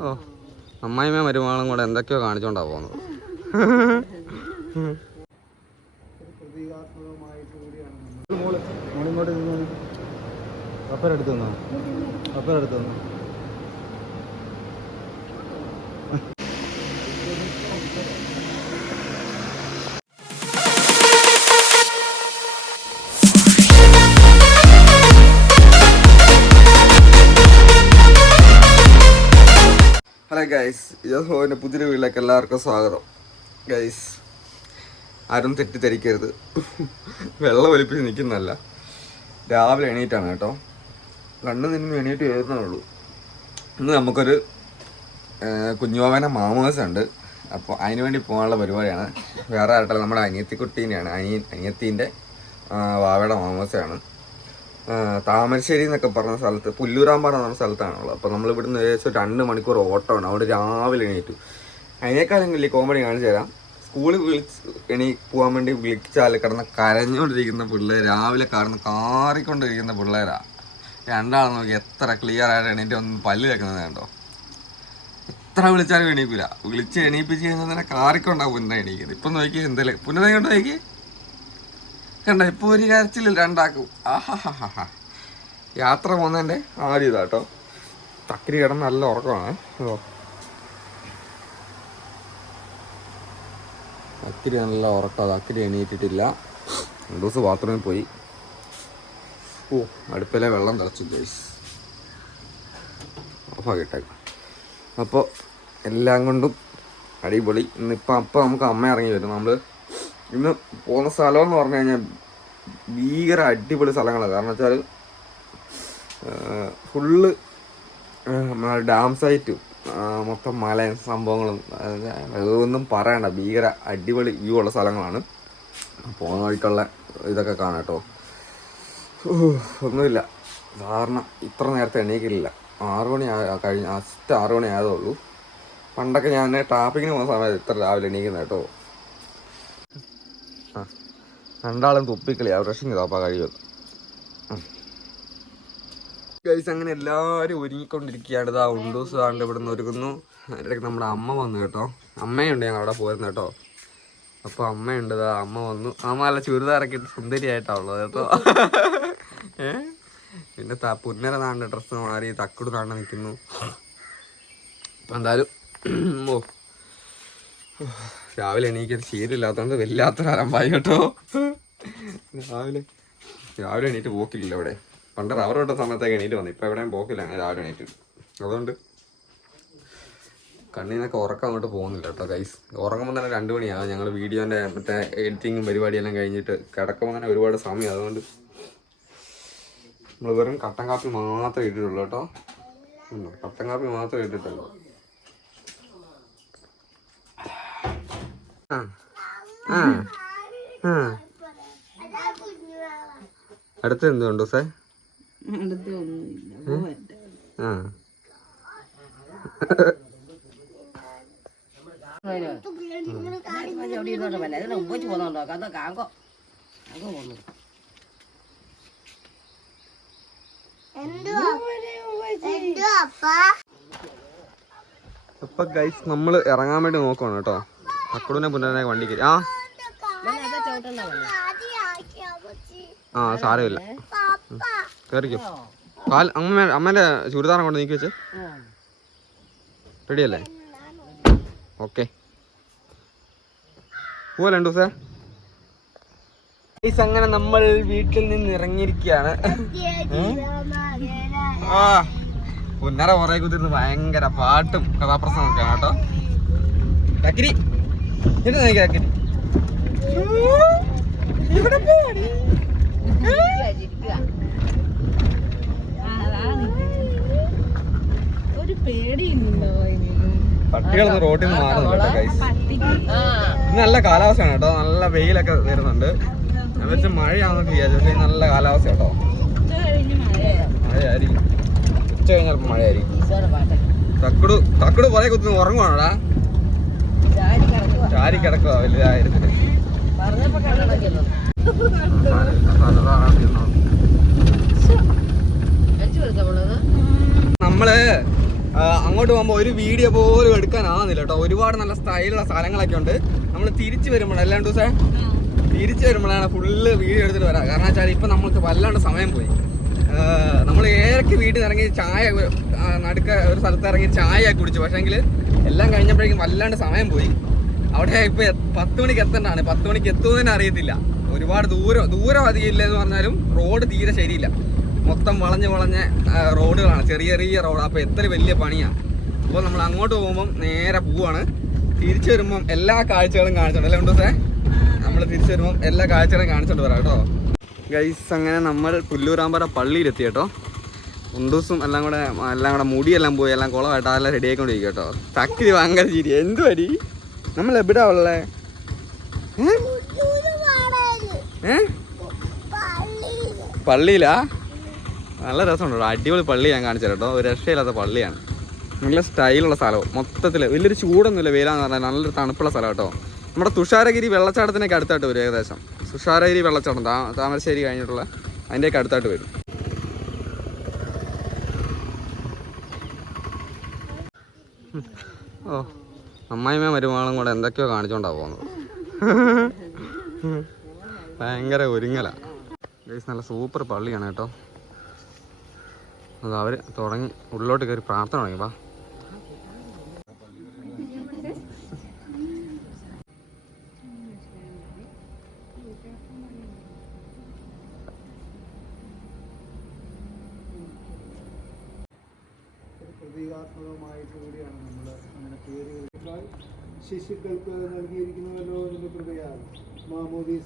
ഓ അമ്മായിമ്മ മരുമകളും കൂടെ എന്തൊക്കെയോ കാണിച്ചോണ്ടാ പോകുന്നത്. അപ്പരടുത്ത് നിന്നോ? അപ്പരടുത്ത് ഗൈസ് യോഹോന്റെ പുതിയ വീട്ടിലേക്ക് എല്ലാവർക്കും സ്വാഗതം. ഗൈസ് ആരും തെറ്റിദ്ധരിക്കരുത്. വെള്ളം ഒലിപ്പിച്ച് നിൽക്കുന്നല്ല രാവിലെ എണീറ്റാണ് കേട്ടോ. കണ്ണു നിന്ന് എണീറ്റ് വരുന്നേ ഉള്ളൂ. ഇന്ന് നമുക്കൊരു കുഞ്ഞുവാവന മാമോസ് ഉണ്ട് അപ്പോൾ അതിന് വേണ്ടി പോകാനുള്ള പരിപാടിയാണ്. വേറെ ആയിട്ടല്ല നമ്മുടെ അനിയത്തിക്കുട്ടീനെയാണ്. അനിയ അനിയത്തീന്റെ വാവയുടെ മാമോസയാണ് താമരശ്ശേരി എന്നൊക്കെ പറഞ്ഞ സ്ഥലത്ത് പുല്ലൂരാമ്പാറ എന്ന സ്ഥലത്താണുള്ളത് അപ്പോൾ നമ്മൾ ഇവിടുന്ന് ഏകദേശം രണ്ട് മണിക്കൂർ ഓട്ടമാണ്. അവിടെ രാവിലെ എണീറ്റു. അതിനേക്കാളും വലിയ കോമഡി കാണിച്ചു തരാം. സ്കൂളിൽ വിളിച്ച് എണി പോകാൻ വേണ്ടി വിളിച്ചാൽ കിടന്ന് കരഞ്ഞുകൊണ്ടിരിക്കുന്ന പിള്ളേർ രാവിലെ കടന്ന് കാറിക്കൊണ്ടിരിക്കുന്ന പിള്ളേരാ. രണ്ടാൾ നോക്കി എത്ര ക്ലിയർ ആയിട്ട് എണീറ്റ് ഒന്ന് പല്ല് വെക്കുന്നത് കണ്ടോ? എത്ര വിളിച്ചാലും എണീക്കൂല. വിളിച്ച് എണീപ്പിച്ച് കഴിഞ്ഞാൽ തന്നെ കാറിക്കൊണ്ടാവും പുന്ന എണീക്കുന്നത്. ഇപ്പം നോക്കി എന്തെങ്കിലും കൊണ്ട് നോക്കി കണ്ട ഇപ്പൊ ഒരു കരച്ചിൽ രണ്ടാക്കും. ആഹാ യാത്ര പോകുന്നതിന്റെ ആദ്യം ഇതാട്ടോ തക്കിരി കിടന്ന് നല്ല ഉറക്കമാണ്. ഇതോ. തക്കിരി നല്ല ഉറക്കം. തക്കരി എണീറ്റിട്ടില്ല. രണ്ടു ദിവസം ബാത്റൂമിൽ പോയി. ഓ അടുപ്പിലെ വെള്ളം തിളച്ചു ഗൈസ് ഓഫാക്കിട്ടേക്കാം അപ്പോൾ എല്ലാം കൊണ്ടും അടിപൊളി. ഇന്നിപ്പം അപ്പം നമുക്ക് അമ്മ ഇറങ്ങി വരും. നമ്മൾ ഇന്ന് പോകുന്ന സ്ഥലം എന്ന് പറഞ്ഞു കഴിഞ്ഞാൽ ഭീകര അടിപൊളി സ്ഥലങ്ങളാണ് കാരണം വെച്ചാൽ ഫുള്ള് ഡാം സൈറ്റും മൊത്തം മലയും സംഭവങ്ങളും ഒന്നും പറയണ്ട. ഭീകര അടിപൊളി വ്യൂ ഉള്ള സ്ഥലങ്ങളാണ്. പോകുന്ന വഴിക്കുള്ള ഇതൊക്കെ കാണാം കേട്ടോ. ഒന്നുമില്ല. കാരണം ഇത്ര നേരത്തെ എണീക്കില്ല. ആറു മണി കഴിഞ്ഞ ഫസ്റ്റ് ആറു മണി ആയതേ ഉള്ളൂ. പണ്ടൊക്കെ ഞാൻ ട്രാഫിക്കിന് പോകുന്ന സമയത്ത് ഇത്ര രാവിലെ എണീക്കുന്നത് കേട്ടോ. രണ്ടാളും തുപ്പിക്കളി. ആ ബ്രഷിങ് താപ്പാ കഴിയുമത് ഗൈസ് അങ്ങനെ എല്ലാവരും ഒരുങ്ങിക്കൊണ്ടിരിക്കുകയാണ്. ഇതാ ഉണ്ടൂസ് ആണ്ട് ഇവിടെ നിന്ന് ഒരുങ്ങുന്നു. അതിനിടയ്ക്ക് നമ്മുടെ അമ്മ വന്നു കേട്ടോ. അമ്മയുണ്ട് ഞങ്ങൾ അവിടെ പോയിരുന്നു കേട്ടോ. അപ്പോൾ അമ്മയുണ്ട് ഇതാ അമ്മ വന്നു. അമ്മ നല്ല ചുരിദാറൊക്കെ ഇട്ട് സുന്ദരിയായിട്ടാണ് ഉള്ളത് കേട്ടോ. ഏ? പിന്നെ പുന്നര താണ്ട ഡ്രസ്സ് മാറി തക്കുട് താണ്ട നിൽക്കുന്നു. അപ്പം എന്തായാലും ഓ രാവിലെ എനിക്ക് ശീലമില്ലാത്തതുകൊണ്ട് വല്ലാത്തൊരു അലമ്പായി കേട്ടോ. രാവിലെ രാവിലെ എണീറ്റ് പോക്കില്ല ഇവിടെ. പണ്ട് റബ്ബർ ഇട്ട സമയത്തൊക്കെ എണീറ്റ് വന്നു. ഇപ്പം എവിടെയും പോക്കില്ല അങ്ങനെ രാവിലെ എണീറ്റ്. അതുകൊണ്ട് കണ്ണിൽ നിന്നൊക്കെ ഉറക്കം അങ്ങോട്ട് പോകുന്നില്ല കേട്ടോ ഗൈസ് ഉറങ്ങുമ്പോൾ തന്നെ രണ്ട് മണിയാകും ഞങ്ങൾ വീഡിയോന്റെ മറ്റേ എഡിറ്റിങ്ങും പരിപാടിയെല്ലാം കഴിഞ്ഞിട്ട് കിടക്കുമ്പോൾ തന്നെ ഒരുപാട് സമയം. അതുകൊണ്ട് നമ്മൾ വെറും കട്ടൻ കാപ്പി മാത്രമേ ഇട്ടിട്ടുള്ളൂ കേട്ടോ. കട്ടൻ കാപ്പി മാത്രമേ ഇട്ടിട്ടുള്ളൂ ആ ആ ആ അടുത്ത് എന്തുണ്ടോ സാർ? ആ. ഇപ്പൊ ഗൈസ് നമ്മൾ ഇറങ്ങാൻ വേണ്ടി നോക്കുവാണ് കേട്ടോ. അക്കുടിനെ പുനരനായ വണ്ടി കയറി ആ. ആ സാരമില്ല. കയറിക്കോ കാൽ അമ്മ അമ്മേന്റെ ചുരിദാറം കൊണ്ട് നീക്കി വെച്ച്. റെഡിയല്ലേ? ഓക്കെ. പോവല്ലേ രണ്ടു ദിവസം. അങ്ങനെ നമ്മൾ വീട്ടിൽ നിന്ന് ഇറങ്ങിയിരിക്കുകയാണ്. ആ. പുന്നര പുറകെ കുത്തിരുന്ന് ഭയങ്കര പാട്ടും കഥാപ്രസംഗമൊക്കെയാണ് കേട്ടോ. നോക്കി ചക്കിരി ഇവിടെ പോവാടി ഒരു പേടിയുണ്ടോ പട്ടികളൊന്നും റോട്ടിൽ നിന്ന് മാറുന്നുണ്ട് ഗൈസ് നല്ല കാലാവസ്ഥയാണ് കേട്ടോ. നല്ല വെയിലൊക്കെ വരുന്നുണ്ട്. ഞാൻ വെച്ച് മഴയാണെന്നൊക്കെ വിചാരിച്ചു നല്ല കാലാവസ്ഥ കേട്ടോ. മഴയായിരിക്കും. ഉച്ച കഴിഞ്ഞാൽ ചിലപ്പോൾ മഴയായിരിക്കും. ഈശോയുടെ പാട്ട്. പറയ തക്കുടു കുത്തുന്ന ഉറങ്ങുവാണോടാ? ചാരി കിടക്കുക വലുതായിരുന്നു നമ്മൾ അങ്ങോട്ട് പോകുമ്പോൾ ഒരു വീഡിയോ പോലും എടുക്കാനാവുന്നില്ല കേട്ടോ ഒരുപാട് നല്ല സ്റ്റൈലുള്ള സ്ഥലങ്ങളൊക്കെ ഉണ്ട്. നമ്മൾ തിരിച്ചു വരുമ്പോഴാണ് എല്ലാ ദിവസം തിരിച്ചു വരുമ്പോഴാണ് ഫുള്ള് വീഡിയോ എടുത്തിട്ട് വരാം. കാരണം വെച്ചാൽ ഇപ്പം നമ്മൾക്ക് വല്ലാണ്ട് സമയം പോയി. നമ്മൾ ഏതൊക്കെ വീട്ടിൽ ഇറങ്ങി ചായ നടുക്ക ഒരു സ്ഥലത്ത് ഇറങ്ങി ചായ കുടിച്ചു. പക്ഷേങ്കിൽ എല്ലാം കഴിഞ്ഞപ്പോഴേക്കും വല്ലാണ്ട് സമയം പോയി. അവിടെ ഇപ്പൊ പത്ത് മണിക്ക് എത്തേണ്ടതാണ് പത്ത് മണിക്ക് എത്തുന്നതിന് അറിയത്തില്ല. ഒരുപാട് ദൂരം ദൂരം അധികം എന്ന് പറഞ്ഞാലും റോഡ് തീരെ ശരിയില്ല. മൊത്തം വളഞ്ഞ് വളഞ്ഞ റോഡുകളാണ്. ചെറിയ ചെറിയ റോഡ്. അപ്പോൾ എത്ര വലിയ പണിയാണ് അപ്പോൾ നമ്മൾ അങ്ങോട്ട് പോകുമ്പം നേരെ പോവാണ്. തിരിച്ചു വരുമ്പം എല്ലാ കാഴ്ചകളും കാണിച്ചോണ്ട് അല്ലേ ഉണ്ടോ നമ്മൾ തിരിച്ചു വരുമ്പം എല്ലാ കാഴ്ചകളും കാണിച്ചോണ്ട് വരാം കേട്ടോ. ഗൈസ് അങ്ങനെ നമ്മൾ പുല്ലൂരാമ്പറ പള്ളിയിലെത്തി കേട്ടോ. ഉണ്ടൂസും എല്ലാം കൂടെ എല്ലാം കൂടെ മുടിയെല്ലാം പോയി എല്ലാം കുളമായിട്ട് അതെല്ലാം റെഡി ആയിക്കൊണ്ടിരിക്കും കേട്ടോ. ചക്കിരി ഭയങ്കര ചിരി എന്ത് വരി നമ്മൾ എവിടാ ഉള്ളേ? ഏ? ഏ? പള്ളിയിലാ? നല്ല രസമുണ്ടോ അടിപൊളി പള്ളി ഞാൻ കാണിച്ചു കേട്ടോ. ഒരു രക്ഷയില്ലാത്ത പള്ളിയാണ്. നല്ല സ്റ്റൈലുള്ള സ്ഥലവും മൊത്തത്തിൽ വലിയൊരു ചൂടൊന്നുമില്ല. വെയിലാന്ന് പറഞ്ഞാൽ നല്ലൊരു തണുപ്പുള്ള സ്ഥലം കേട്ടോ. നമ്മുടെ തുഷാരഗിരി വെള്ളച്ചാട്ടത്തിനൊക്കെ അടുത്തായിട്ട് വരും ഏകദേശം. തുഷാരഗിരി വെള്ളച്ചാട്ടം. താ താമരശ്ശേരി കഴിഞ്ഞിട്ടുള്ള അതിന്റെയൊക്കെ അടുത്തായിട്ട് വരും. ഓ. അമ്മായിമ്മ മരുമകളും കൂടെ എന്തൊക്കെയോ കാണിച്ചോണ്ടാ പോകുന്നത് ഭയങ്കര ഒരുങ്ങല. ഗൈസ് നല്ല സൂപ്പർ പള്ളിയാണ് കേട്ടോ. അത് അവർ തുടങ്ങി ഉള്ളിലോട്ട് കയറി പ്രാർത്ഥന തുടങ്ങി വാ. Mahmudi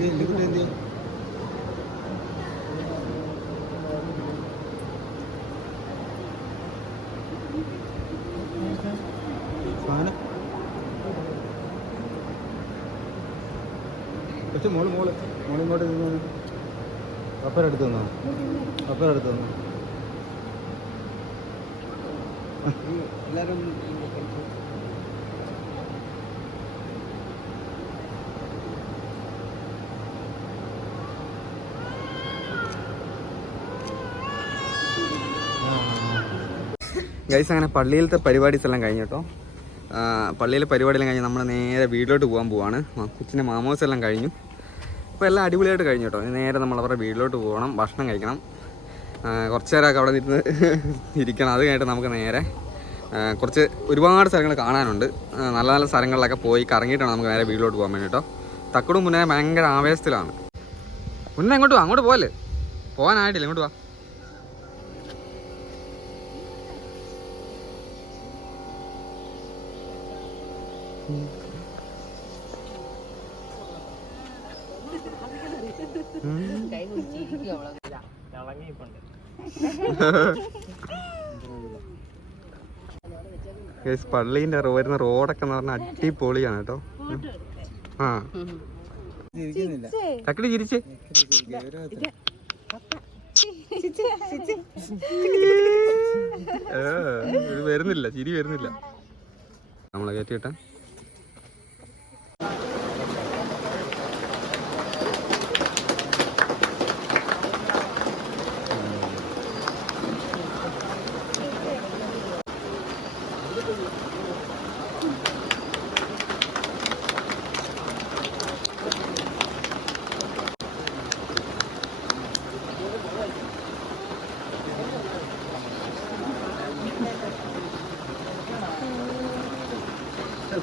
കൃപയാൽ മാമോദി എന്ത്? സാധനം. പക്ഷെ മോൾ മോൾ. ഇങ്ങോട്ട് നിന്ന് അപ്പരടുത്ത് നിന്നോ അപ്പരടുത്ത് നിന്നോ എല്ലാവരും ഗൈസ് അങ്ങനെ പള്ളിയിലത്തെ പരിപാടീസ് എല്ലാം കഴിഞ്ഞു കേട്ടോ പള്ളിയിലെ പരിപാടിയെല്ലാം കഴിഞ്ഞ് നമ്മൾ നേരെ വീട്ടിലോട്ട് പോകാൻ പോവാണ്. കൊച്ചിന്റെ മാമോസ് എല്ലാം കഴിഞ്ഞു. അപ്പോൾ എല്ലാം അടിപൊളിയായിട്ട് കഴിഞ്ഞു കേട്ടോ നേരെ നമ്മൾ അവരുടെ വീട്ടിലോട്ട് പോകണം ഭക്ഷണം കഴിക്കണം. കുറച്ച് നേരമൊക്കെ അവിടെ ഇരുന്ന് ഇരിക്കണം. അത് കഴിഞ്ഞിട്ട് നമുക്ക് നേരെ കുറച്ച് ഒരുപാട് സ്ഥലങ്ങൾ കാണാനുണ്ട്. നല്ല നല്ല സ്ഥലങ്ങളിലൊക്കെ പോയി കറങ്ങിയിട്ടാണ് നമുക്ക് നേരെ വീട്ടിലോട്ട് പോകാൻ വേണ്ടി കേട്ടോ തക്കടും മുന്നേ ഭയങ്കര ആവേശത്തിലാണ്. മുന്നേ അങ്ങോട്ട് അങ്ങോട്ട് പോകല്ലേ പോകാനായിട്ടില്ല ഇങ്ങോട്ട് വാ. ഗൈസ് പള്ളീന്റെ വരുന്ന റോഡൊക്കെ എന്ന് അടിപൊളിയാണ് കേട്ടോ. ആ. തക്കടി ചിരിച്ചേ. വരുന്നില്ല ചിരി വരുന്നില്ല. നമ്മളെ കയറ്റിയിട്ടാ. ഗൈസ്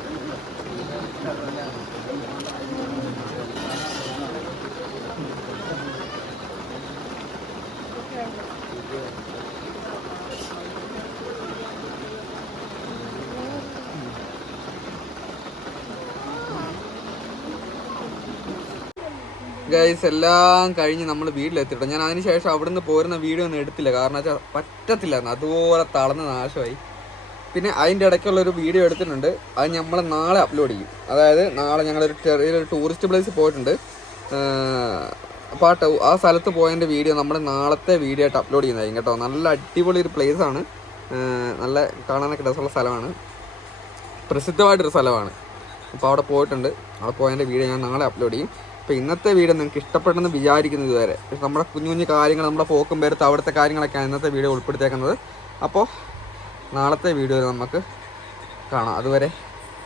എല്ലാം കഴിഞ്ഞ് നമ്മൾ വീട്ടിലെത്തിട്ടോ. ഞാൻ അതിനുശേഷം അവിടുന്ന് അവിടെ പോരുന്ന വീഡിയോ ഒന്നും എടുത്തില്ല. കാരണം വെച്ചാൽ പറ്റത്തില്ലായിരുന്നു. അതുപോലെ തളർന്ന് നാശമായി. പിന്നെ അതിന്റെ ഇടയ്ക്കുള്ള ഒരു വീഡിയോ എടുത്തിട്ടുണ്ട്. അത് നമ്മൾ നാളെ അപ്ലോഡ് ചെയ്യും. അതായത് നാളെ ഞങ്ങളൊരു ചെറിയൊരു ടൂറിസ്റ്റ് പ്ലേസ് പോയിട്ടുണ്ട്. അപ്പോൾ ആ ടൗ- ആ സ്ഥലത്ത് പോയതിന്റെ വീഡിയോ നമ്മൾ നാളത്തെ വീഡിയോ ആയിട്ട് അപ്ലോഡ് ചെയ്യുന്നതായിരിക്കും കേട്ടോ. നല്ല അടിപൊളി ഒരു പ്ലേസ് ആണ്. നല്ല കാണാനൊക്കെ രസമുള്ള സ്ഥലമാണ്. പ്രസിദ്ധമായിട്ടൊരു സ്ഥലമാണ്. അപ്പോൾ അവിടെ പോയിട്ടുണ്ട്. അവിടെ പോയതിന്റെ വീഡിയോ ഞാൻ നാളെ അപ്ലോഡ് ചെയ്യും. അപ്പോൾ ഇന്നത്തെ വീഡിയോ നിങ്ങൾക്ക് ഇഷ്ടപ്പെട്ടെന്ന് വിചാരിക്കുന്നത് ഇതുവരെ നമ്മുടെ കുഞ്ഞു കുഞ്ഞു കാര്യങ്ങൾ നമ്മുടെ പോക്കും പേരത്ത് അവിടുത്തെ കാര്യങ്ങളൊക്കെയാണ് ഇന്നത്തെ വീഡിയോ ഉൾപ്പെടുത്തിയേക്കുന്നത്. അപ്പോൾ നാളത്തെ വീഡിയോയിൽ നമുക്ക് കാണാം. അതുവരെ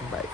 ബൈ.